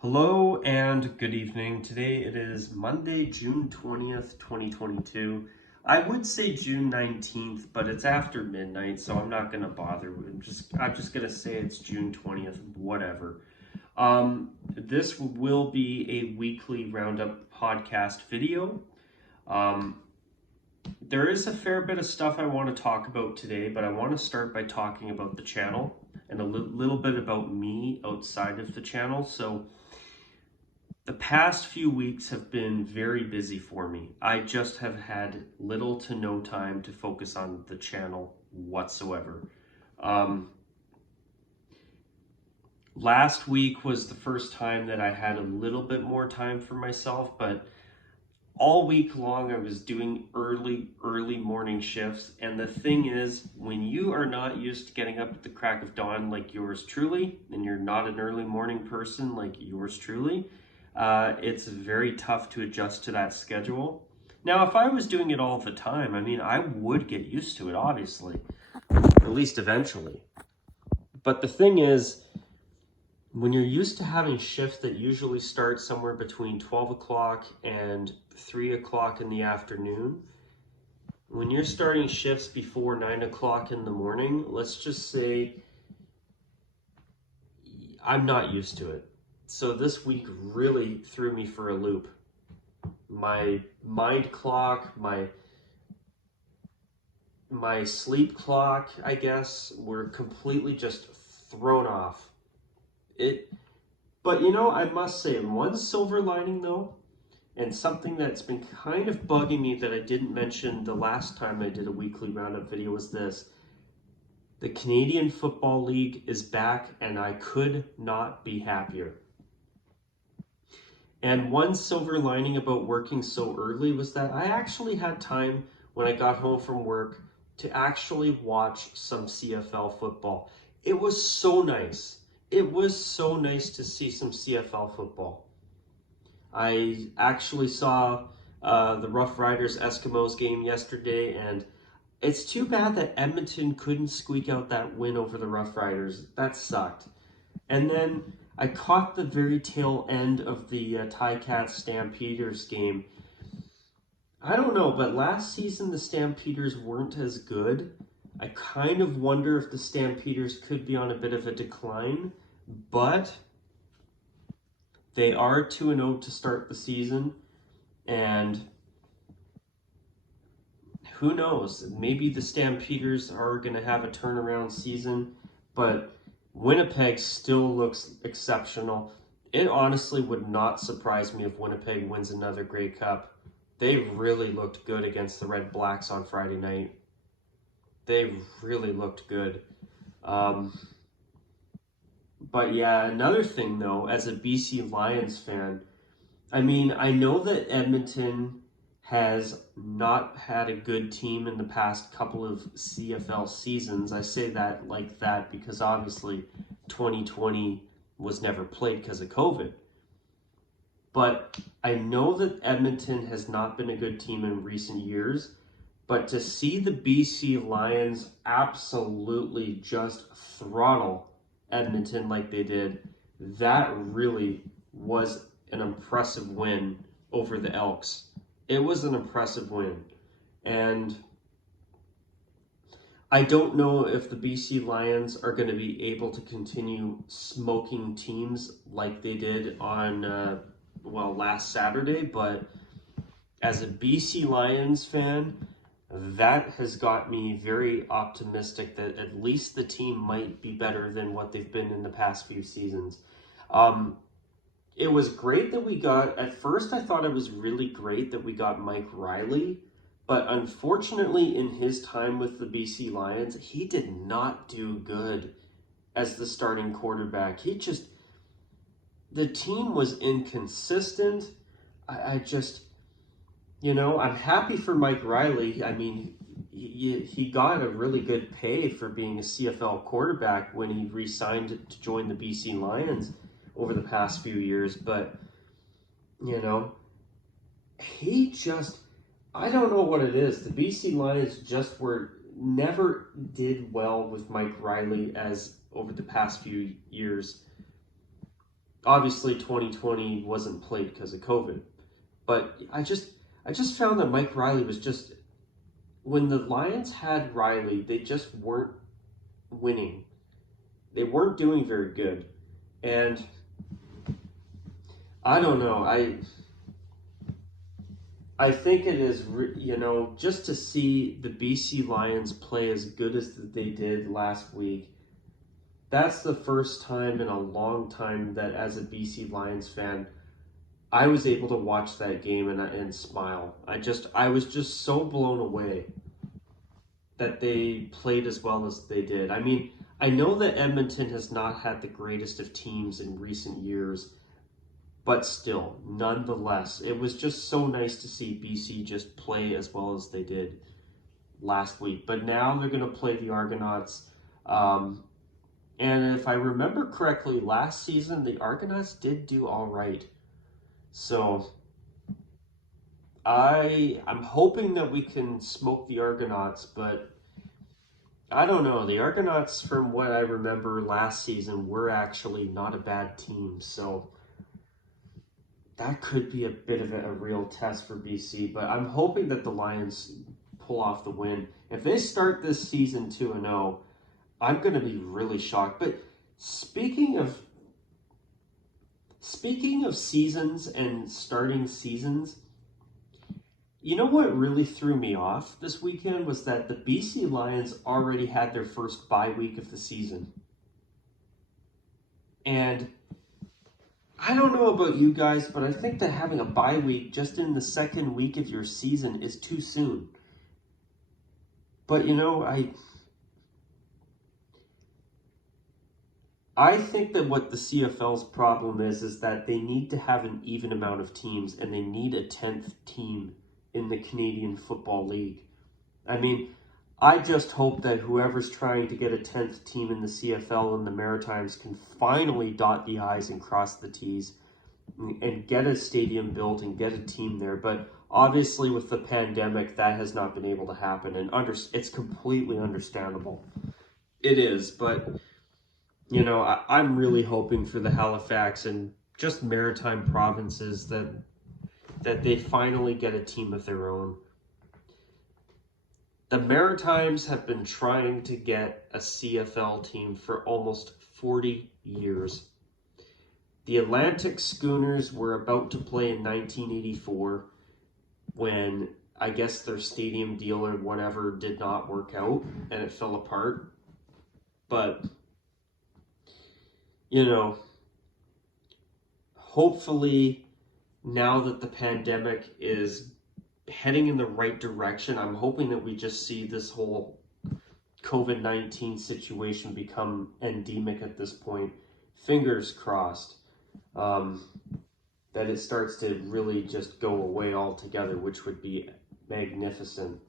Hello and good evening. Today it is Monday, June 20th, 2022. I would say June 19th, but it's after midnight, so I'm not going to bother. I'm just going to say it's June 20th, whatever. This will be a weekly roundup podcast video. There is a fair bit of stuff I want to talk about today, but I want to start by talking about the channel and a little bit about me outside of the channel. So the past few weeks have been very busy for me. I just have had little to no time to focus on the channel whatsoever. Last week was the first time that I had a little bit more time for myself, but all week long I was doing early morning shifts. And the thing is, when you are not used to getting up at the crack of dawn like yours truly, and you're not an early morning person like yours truly, it's very tough to adjust to that schedule. Now, if I was doing it all the time, I would get used to it, obviously, at least eventually. But the thing is, when you're used to having shifts that usually start somewhere between 12 o'clock and 3 o'clock in the afternoon, when you're starting shifts before 9 o'clock in the morning, let's just say I'm not used to it. So this week really threw me for a loop. My mind clock, my sleep clock, I guess, were completely just thrown off. But I must say, one silver lining though, and something that's been kind of bugging me that I didn't mention the last time I did a weekly roundup video was this. The Canadian Football League is back, and I could not be happier. And one silver lining about working so early was that I actually had time when I got home from work to actually watch some CFL football. It was so nice. It was so nice to see some CFL football. I actually saw the Rough Riders Eskimos game yesterday, and it's too bad that Edmonton couldn't squeak out that win over the Rough Riders. That sucked. And then I caught the very tail end of the Ticats Stampeders game. I don't know, but last season the Stampeders weren't as good. I kind of wonder if the Stampeders could be on a bit of a decline, but they are 2-0 to start the season, and who knows, maybe the Stampeders are going to have a turnaround season, but Winnipeg still looks exceptional. It honestly would not surprise me if Winnipeg wins another Grey Cup. They really looked good against the Red Blacks on Friday night. They really looked good. But yeah, another thing though, as a BC Lions fan, I know that Edmonton has not had a good team in the past couple of CFL seasons. I say that like that because obviously 2020 was never played because of COVID. But I know that Edmonton has not been a good team in recent years. But to see the BC Lions absolutely just throttle Edmonton like they did, that really was an impressive win over the Elks. It was an impressive win. And I don't know if the BC Lions are going to be able to continue smoking teams like they did on, last Saturday. But as a BC Lions fan, that has got me very optimistic that at least the team might be better than what they've been in the past few seasons. It was great that we got, at first I thought it was really great that we got Mike Riley, but unfortunately in his time with the BC Lions, he did not do good as the starting quarterback. The team was inconsistent. I'm happy for Mike Riley. He got a really good pay for being a CFL quarterback when he re-signed to join the BC Lions over the past few years. But, I don't know what it is. The BC Lions never did well with Mike Riley as over the past few years. Obviously, 2020 wasn't played because of COVID, but I just found that Mike Riley was just, when the Lions had Riley, they just weren't winning. They weren't doing very good, and I don't know. I think it is, just to see the BC Lions play as good as they did last week. That's the first time in a long time that, as a BC Lions fan, I was able to watch that game and smile. I was just so blown away that they played as well as they did. I mean, I know that Edmonton has not had the greatest of teams in recent years, but still, nonetheless, it was just so nice to see BC just play as well as they did last week. But now they're going to play the Argonauts. And if I remember correctly, last season, the Argonauts did do all right. So I'm hoping that we can smoke the Argonauts, but I don't know. The Argonauts, from what I remember last season, were actually not a bad team. So that could be a bit of a real test for BC, but I'm hoping that the Lions pull off the win. If they start this season 2-0, I'm going to be really shocked. But speaking of seasons and starting seasons, you know what really threw me off this weekend was that the BC Lions already had their first bye week of the season. And I don't know about you guys, but I think that having a bye week just in the second week of your season is too soon. But I think that what the CFL's problem is that they need to have an even amount of teams, and they need a 10th team in the Canadian Football League. I mean, I just hope that whoever's trying to get a 10th team in the CFL and the Maritimes can finally dot the I's and cross the T's and get a stadium built and get a team there. But obviously with the pandemic, that has not been able to happen, and it's completely understandable. It is, but I'm really hoping for the Halifax and just Maritime provinces that they finally get a team of their own. The Maritimes have been trying to get a CFL team for almost 40 years. The Atlantic Schooners were about to play in 1984 when I guess their stadium deal or whatever did not work out and it fell apart. But, hopefully now that the pandemic is heading in the right direction, I'm hoping that we just see this whole COVID-19 situation become endemic at this point. Fingers crossed that it starts to really just go away altogether, which would be magnificent.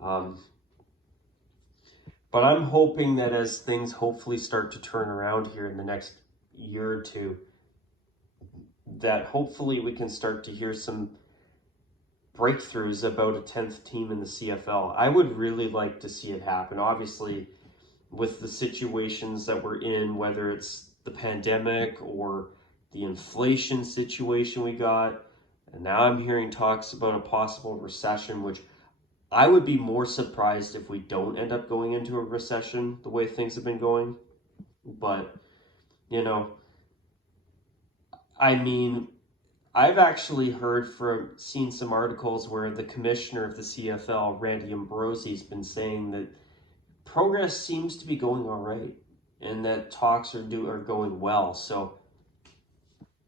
But I'm hoping that as things hopefully start to turn around here in the next year or two, that hopefully we can start to hear some breakthroughs about a 10th team in the CFL. I would really like to see it happen. Obviously, with the situations that we're in, whether it's the pandemic or the inflation situation we got, and now I'm hearing talks about a possible recession, which I would be more surprised if we don't end up going into a recession the way things have been going. But, I mean, I've actually seen some articles where the commissioner of the CFL, Randy Ambrosie, has been saying that progress seems to be going all right and that talks are going well. So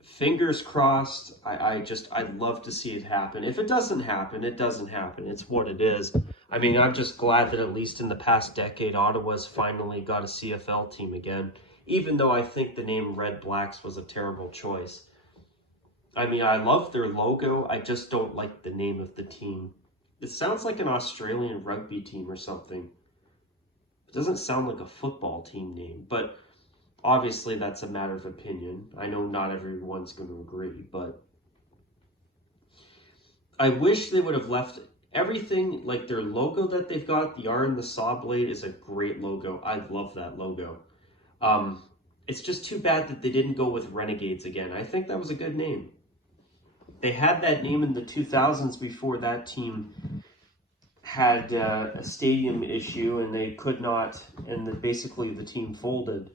fingers crossed. I'd love to see it happen. If it doesn't happen, it doesn't happen. It's what it is. I mean, I'm just glad that at least in the past decade, Ottawa's finally got a CFL team again, even though I think the name Red Blacks was a terrible choice. I mean, I love their logo. I just don't like the name of the team. It sounds like an Australian rugby team or something. It doesn't sound like a football team name, but obviously that's a matter of opinion. I know not everyone's going to agree, but I wish they would have left everything like their logo that they've got. The R and the saw blade is a great logo. I love that logo. It's just too bad that they didn't go with Renegades again. I think that was a good name. They had that name in the 2000s before that team had a stadium issue and they could not, and basically the team folded,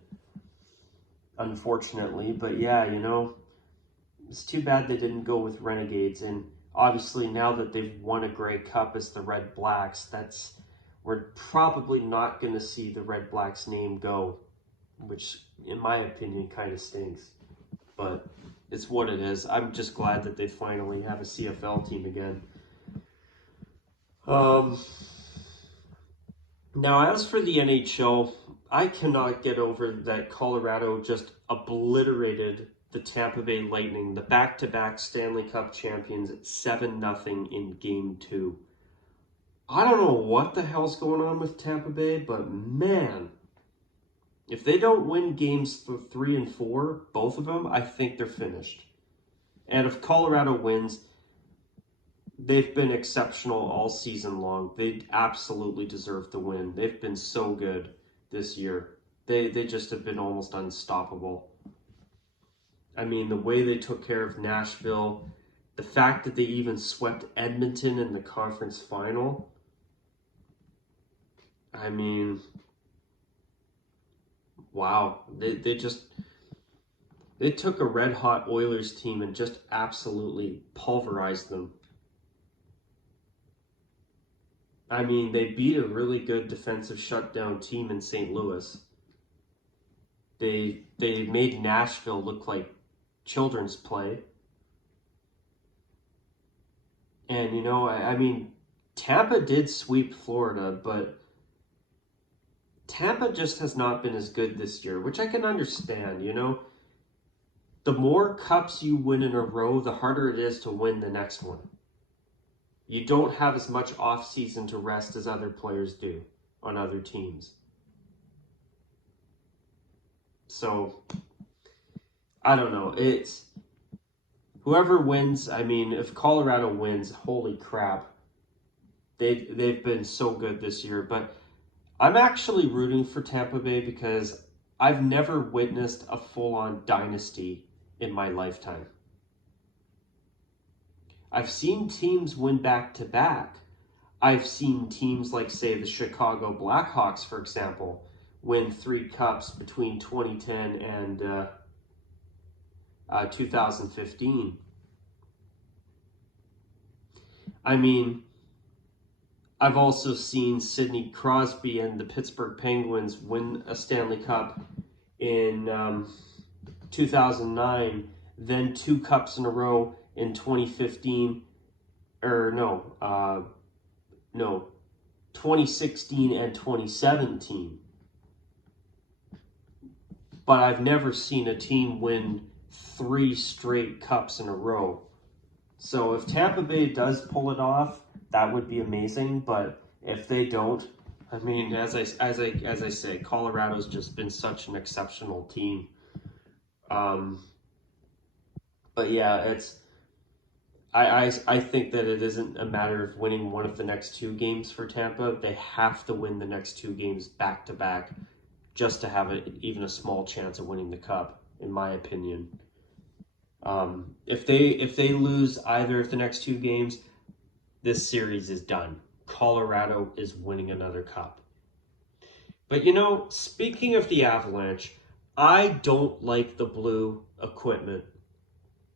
unfortunately. But yeah, you know, it's too bad they didn't go with Renegades. And obviously now that they've won a Grey Cup as the Red Blacks, we're probably not going to see the Red Blacks name go, which in my opinion kind of stinks. But it's what it is. I'm just glad that they finally have a CFL team again. Now, as for the NHL, I cannot get over that Colorado just obliterated the Tampa Bay Lightning, the back-to-back Stanley Cup champions, 7-0 in Game 2. I don't know what the hell's going on with Tampa Bay, but man, if they don't win games 3 and 4, both of them, I think they're finished. And if Colorado wins, they've been exceptional all season long. They absolutely deserve to win. They've been so good this year. They just have been almost unstoppable. I mean, the way they took care of Nashville, the fact that they even swept Edmonton in the conference final. I mean, wow. They took a red-hot Oilers team and just absolutely pulverized them. I mean, they beat a really good defensive shutdown team in St. Louis. They made Nashville look like children's play. And, you know, I mean, Tampa did sweep Florida, but Tampa just has not been as good this year, which I can understand, you know. The more cups you win in a row, the harder it is to win the next one. You don't have as much off-season to rest as other players do on other teams. So, I don't know. It's whoever wins. I mean, if Colorado wins, holy crap. They've been so good this year. But I'm actually rooting for Tampa Bay because I've never witnessed a full-on dynasty in my lifetime. I've seen teams win back-to-back. I've seen teams like, say, the Chicago Blackhawks, for example, win 3 cups between 2010 and 2015. I mean, I've also seen Sidney Crosby and the Pittsburgh Penguins win a Stanley Cup in 2009, then 2 cups in a row in 2015, 2016 and 2017. But I've never seen a team win 3 straight cups in a row. So if Tampa Bay does pull it off, that would be amazing. But if they don't, I mean, as I say, Colorado's just been such an exceptional team. But yeah, I think that it isn't a matter of winning one of the next 2 games for Tampa. They have to win the next 2 games back to back just to have even a small chance of winning the cup, in my opinion. If they lose either of the next 2 games, this series is done. Colorado is winning another cup. But you know, speaking of the Avalanche, I don't like the blue equipment.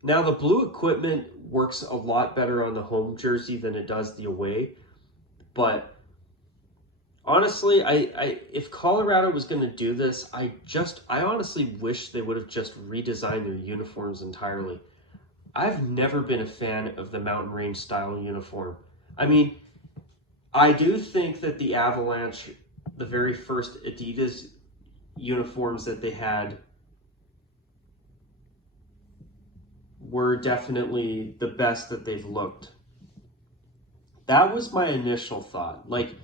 Now, the blue equipment works a lot better on the home jersey than it does the away. But honestly, if Colorado was going to do this, I honestly wish they would have just redesigned their uniforms entirely. I've never been a fan of the Mountain Range style uniform. I mean, I do think that the Avalanche, the very first Adidas uniforms that they had, were definitely the best that they've looked. That was my initial thought. Like,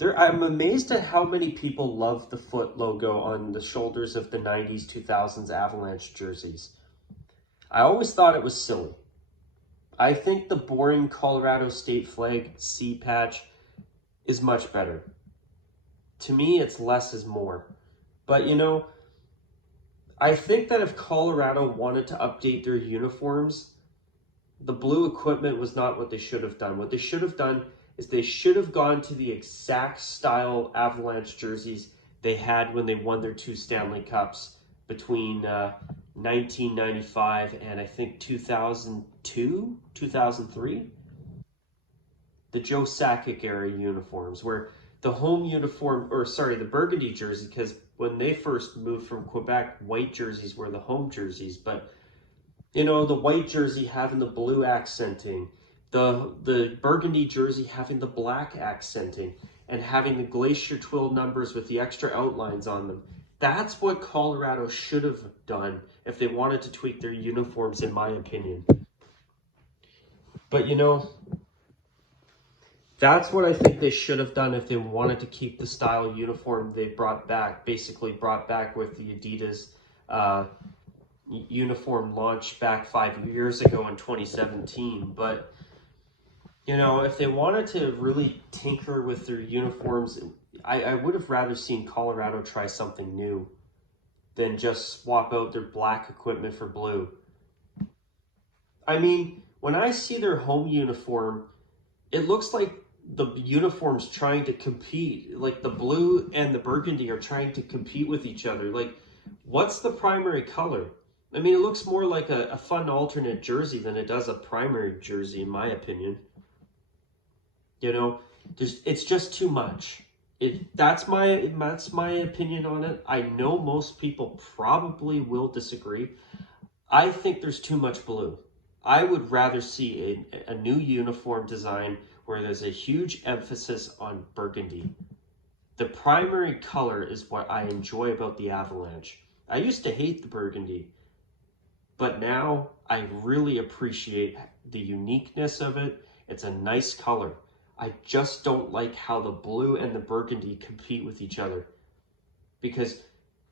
I'm amazed at how many people love the foot logo on the shoulders of the 90s, 2000s Avalanche jerseys. I always thought it was silly. I think the boring Colorado State flag C patch is much better. To me, it's less is more. But, you know, I think that if Colorado wanted to update their uniforms, the blue equipment was not what they should have done. What they should have done is they should have gone to the exact style Avalanche jerseys they had when they won their 2 Stanley Cups between 1995 and I think 2002, 2003. The Joe Sakic era uniforms, where the home uniform, or sorry, the burgundy jersey, because when they first moved from Quebec, white jerseys were the home jerseys, but you know, the white jersey having the blue accenting, the burgundy jersey having the black accenting, and having the glacier twill numbers with the extra outlines on them. That's what Colorado should have done if they wanted to tweak their uniforms, in my opinion. But you know, that's what I think they should have done if they wanted to keep the style uniform they brought back, basically brought back with the Adidas uniform launch back 5 years ago in 2017. But you know, if they wanted to really tinker with their uniforms, I would have rather seen Colorado try something new than just swap out their black equipment for blue. I mean, when I see their home uniform, it looks like the uniforms trying to compete, like the blue and the burgundy are trying to compete with each other. Like, what's the primary color? I mean, it looks more like a fun alternate jersey than it does a primary jersey, in my opinion. You know, it's just too much. That's my opinion on it. I know most people probably will disagree. I think there's too much blue. I would rather see a new uniform design where there's a huge emphasis on burgundy. The primary color is what I enjoy about the Avalanche. I used to hate the burgundy, but now I really appreciate the uniqueness of it. It's a nice color. I just don't like how the blue and the burgundy compete with each other, because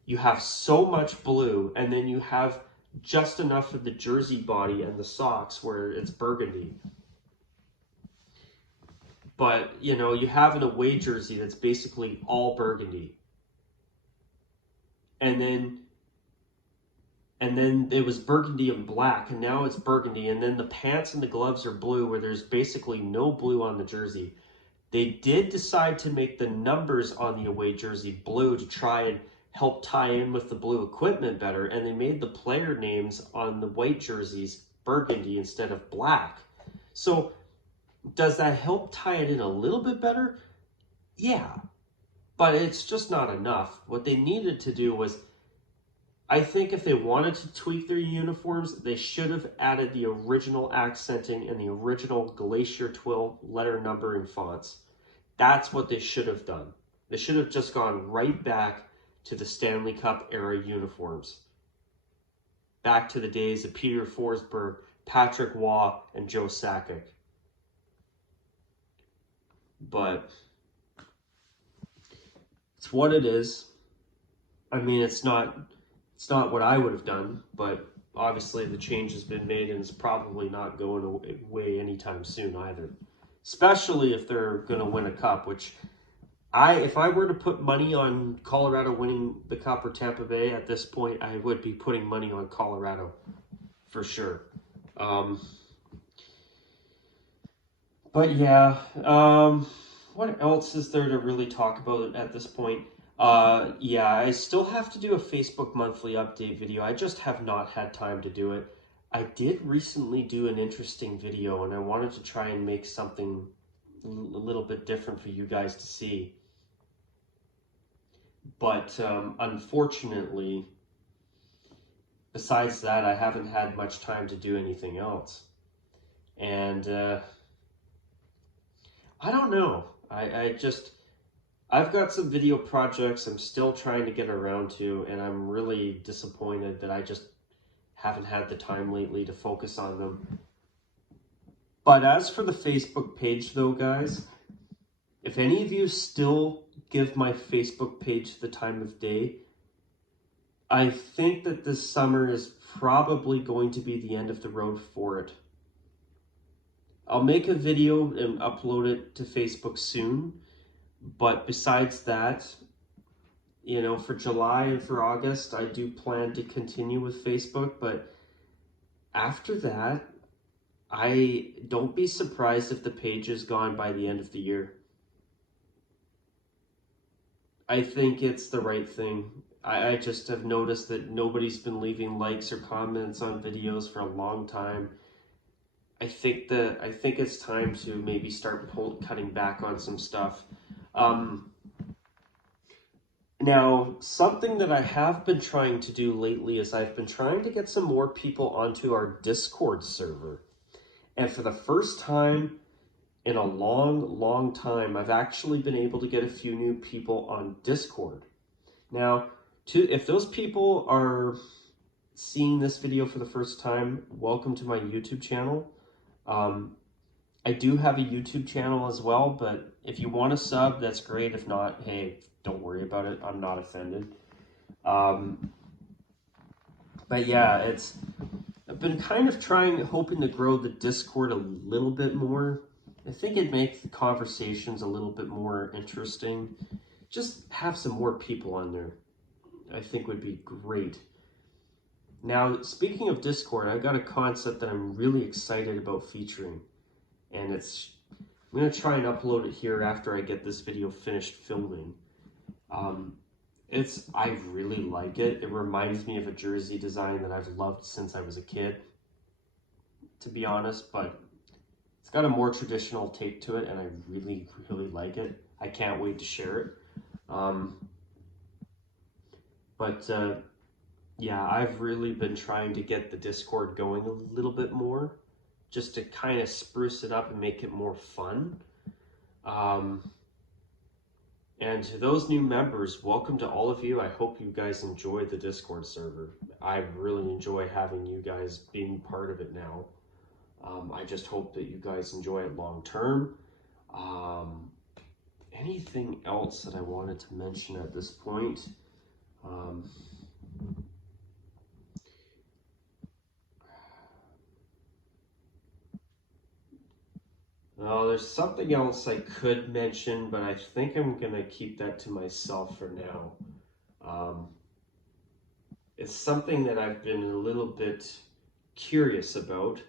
you have so much blue and then you have just enough of the jersey body and the socks where it's burgundy. But, you know, you have an away jersey that's basically all burgundy. And then it was burgundy and black, and now it's burgundy. And then the pants and the gloves are blue, where there's basically no blue on the jersey. They did decide to make the numbers on the away jersey blue to try and help tie in with the blue equipment better, and they made the player names on the white jerseys burgundy instead of black. So does that help tie it in a little bit better? Yeah, but it's just not enough. What they needed to do was, I think if they wanted to tweak their uniforms, they should have added the original accenting and the original glacier twill letter numbering fonts. That's what they should have done. They should have just gone right back to the Stanley Cup era uniforms. Back to the days of Peter Forsberg, Patrick Waugh, and Joe Sakic. But it's what it is. I mean, it's not what I would have done, but obviously the change has been made and it's probably not going away anytime soon either. Especially if they're going to win a cup, which if I were to put money on Colorado winning the cup or Tampa Bay at this point, I would be putting money on Colorado for sure. But yeah, what else is there to really talk about at this point? Yeah, I still have to do a Facebook monthly update video. I just have not had time to do it. I did recently do an interesting video, and I wanted to try and make something a little bit different for you guys to see. But unfortunately, besides that, I haven't had much time to do anything else. And I don't know. I've got some video projects I'm still trying to get around to, and I'm really disappointed that I just haven't had the time lately to focus on them. But as for the Facebook page though, guys, if any of you still give my Facebook page the time of day, I think that this summer is probably going to be the end of the road for it. I'll make a video and upload it to Facebook soon, but besides that, you know, for July and for August, I do plan to continue with Facebook, but after that, don't be surprised if the page is gone by the end of the year. I think it's the right thing. I just have noticed that nobody's been leaving likes or comments on videos for a long time. I think it's time to maybe start cutting back on some stuff. Now, something that I have been trying to do lately is I've been trying to get some more people onto our Discord server. And for the first time in a long time, I've actually been able to get a few new people on Discord. Now, if those people are seeing this video for the first time, welcome to my YouTube channel. I do have a YouTube channel as well, but if you want to sub, that's great. If not, hey, don't worry about it. I'm not offended. But yeah, I've been kind of hoping to grow the Discord a little bit more. I think it'd make the conversations a little bit more interesting. Just have some more people on there, I think would be great. Now, speaking of Discord, I've got a concept that I'm really excited about featuring. And I'm going to try and upload it here after I get this video finished filming. I really like it. It reminds me of a jersey design that I've loved since I was a kid, to be honest, but it's got a more traditional take to it, and I really like it. I can't wait to share it. Yeah, I've really been trying to get the Discord going a little bit more, just to kind of spruce it up and make it more fun. And to those new members, welcome to all of you. I hope you guys enjoy the Discord server. I really enjoy having you guys being part of it now. I just hope that you guys enjoy it long term. Anything else that I wanted to mention at this point? Oh, there's something else I could mention, but I think I'm going to keep that to myself for now. It's something that I've been a little bit curious about.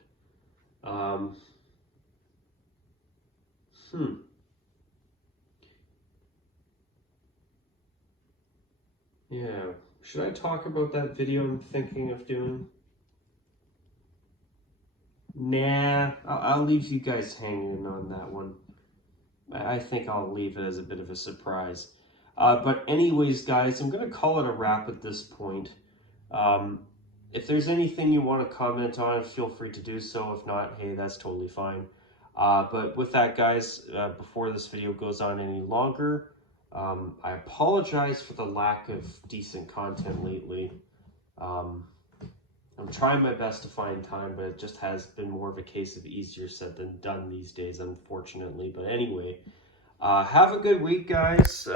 Yeah, should I talk about that video I'm thinking of doing? Nah, I'll leave you guys hanging on that one. I think I'll leave it as a bit of a surprise. But anyways, guys, I'm going to call it a wrap at this point. If there's anything you want to comment on, feel free to do so. If not, hey, that's totally fine. But with that, guys, before this video goes on any longer, I apologize for the lack of decent content lately. I'm trying my best to find time, but it just has been more of a case of easier said than done these days, unfortunately. But anyway, have a good week, guys.